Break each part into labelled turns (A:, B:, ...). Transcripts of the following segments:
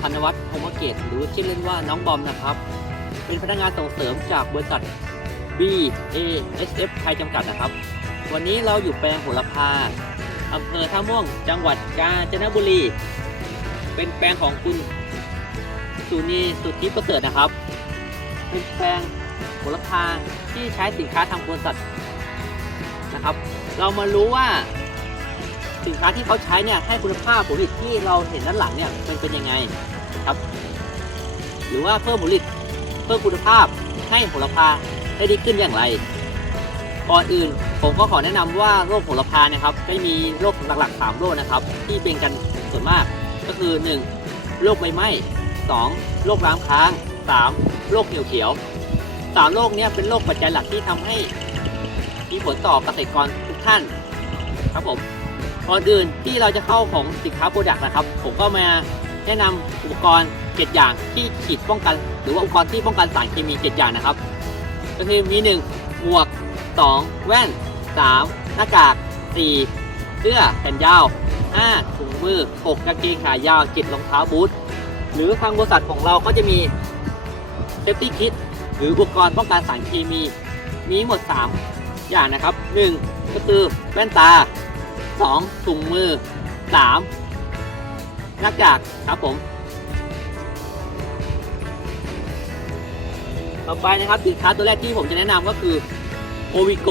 A: ธนวัฒน์พรหมเกตหรือชื่อเล่นว่าน้องบอมนะครับ เป็นพนักงานส่งเสริมจากบริษัท BASF ไทยจำกัดนะครับ วันนี้เราอยู่แปลงโหระพาอำเภอท่าม่วง จังหวัดกาญจนบุรี เป็นแปลงของคุณสุนีสุทธิประเสริฐนะครับ เป็นแปลงโหระพาที่ใช้สินค้าทางบริษัทนะครับ เรามารู้ว่า สินค้าที่เขาใช้เนี่ยให้คุณภาพผลผลิตที่เราเห็นด้านหลังเนี่ยมันเป็นยังไงครับ หรือว่าเพิ่มผลผลิตเพิ่มคุณภาพให้โหระพาได้ดีขึ้นอย่างไรก่อนอื่นผมก็ขอแนะนำว่าโรคโหระพานะครับได้มีโรคหลักๆ3โรคนะครับ ที่เป็นกันส่วนมากก็คือ 1. โรคใบไหม้ 2. โรคร้างค้าง 3. โรคเหี่ยวเขียวสามโรคเนี้เป็นโรคปัจจัยหลักที่ทำให้มีผลต่อเกษตรกรทุกท่านครับผม ก่อนอื่นที่เราจะเข้าของสินค้าโปรดักต์นะครับ ผมก็มาแนะนำอุปกรณ์ 7 อย่างที่ฉีดป้องกัน หรือว่าอุปกรณ์ที่ป้องกันสารเคมี 7 อย่างนะครับ ก็คือมี 1 หมวก 2 แว่น 3 หน้ากาก 4 เสื้อแขนยาว 5 ถุงมือ 6 กางเกงขายาว 7 รองเท้าบูท หรือทางบริษัทของเราก็จะมีเซฟตี้คิ t หรืออุปกรณ์ป้องกันสารเคมี มีหมด 3 อย่างนะครับ 1 ก็คือแว่นตา 2. ถุงมือ 3. หน้ากากครับผม ต่อไปนะครับสินค้าตัวแรกที่ผมจะแนะนำก็คือโอวิโก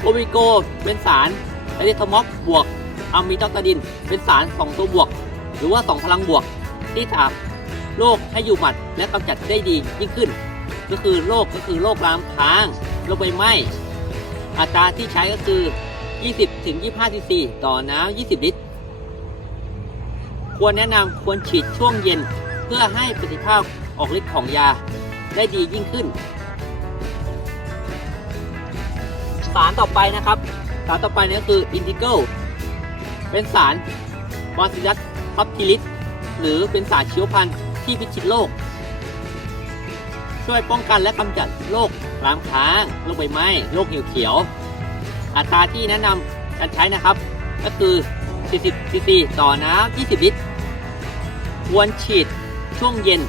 A: โอวิโกเป็นสารไอเดทมอกบวกอะมิตอตาดิน เป็นสาร 2 ตัวบวก หรือว่า 2 พลังบวก ที่ทำโรคให้อยู่หมัดและกำจัดได้ดียิ่งขึ้น ก็คือโรคก็คือโรคลามค้างโรคใบไหม้อัตราที่ใช้ก็คือ 20ถึง25ซีซีต่อน้ำ20 ลิตร ควรแนะนำควรฉีดช่วงเย็นเพื่อให้ประสิทธิภาพออกฤทธิ์ของยาได้ดียิ่งขึ้น สารต่อไปนะครับ สารต่อไปนี่ก็คืออินดิโกเป็นสารบอซิลัสพับทิลิสหรือเป็นสารเชีวพันธุ์ที่พิชิตโรคช่วยป้องกันและกำจัดโรครามค้างโรคใบไม้โรคเหี่ยวเขียว อัตราที่แนะนำการใช้นะครับ ก็คือ 40ซีซีต่อน้ำ20 ลิตร ควรฉีดช่วงเย็น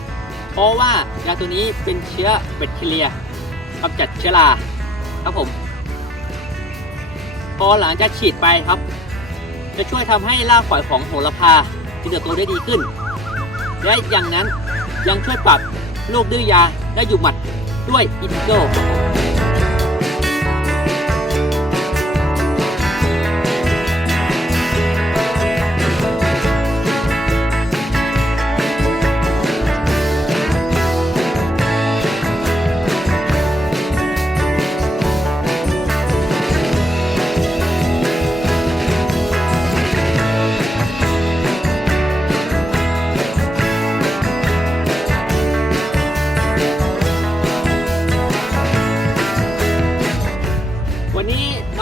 A: เพราะว่ายาตัวนี้เป็นเชื้อแบคทีเรียกำจัดเชื้อราครับผม พอหลังจากฉีดไปครับ จะช่วยทำให้รากฝอยของโหระพาเจริญเติบโตได้ดีขึ้น และอย่างนั้นยังช่วยปรับโรคดื้อยาได้อยู่หมัดด้วยอินดิโก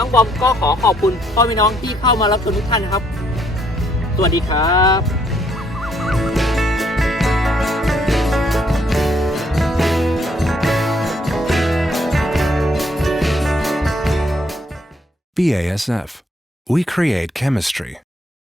A: องบอมก็ขอขอบคุณพ่อพี่น้องที่เข้ามารับชมทุกท่านนะครับ สวัสดีครับ
B: BASF. We create chemistry.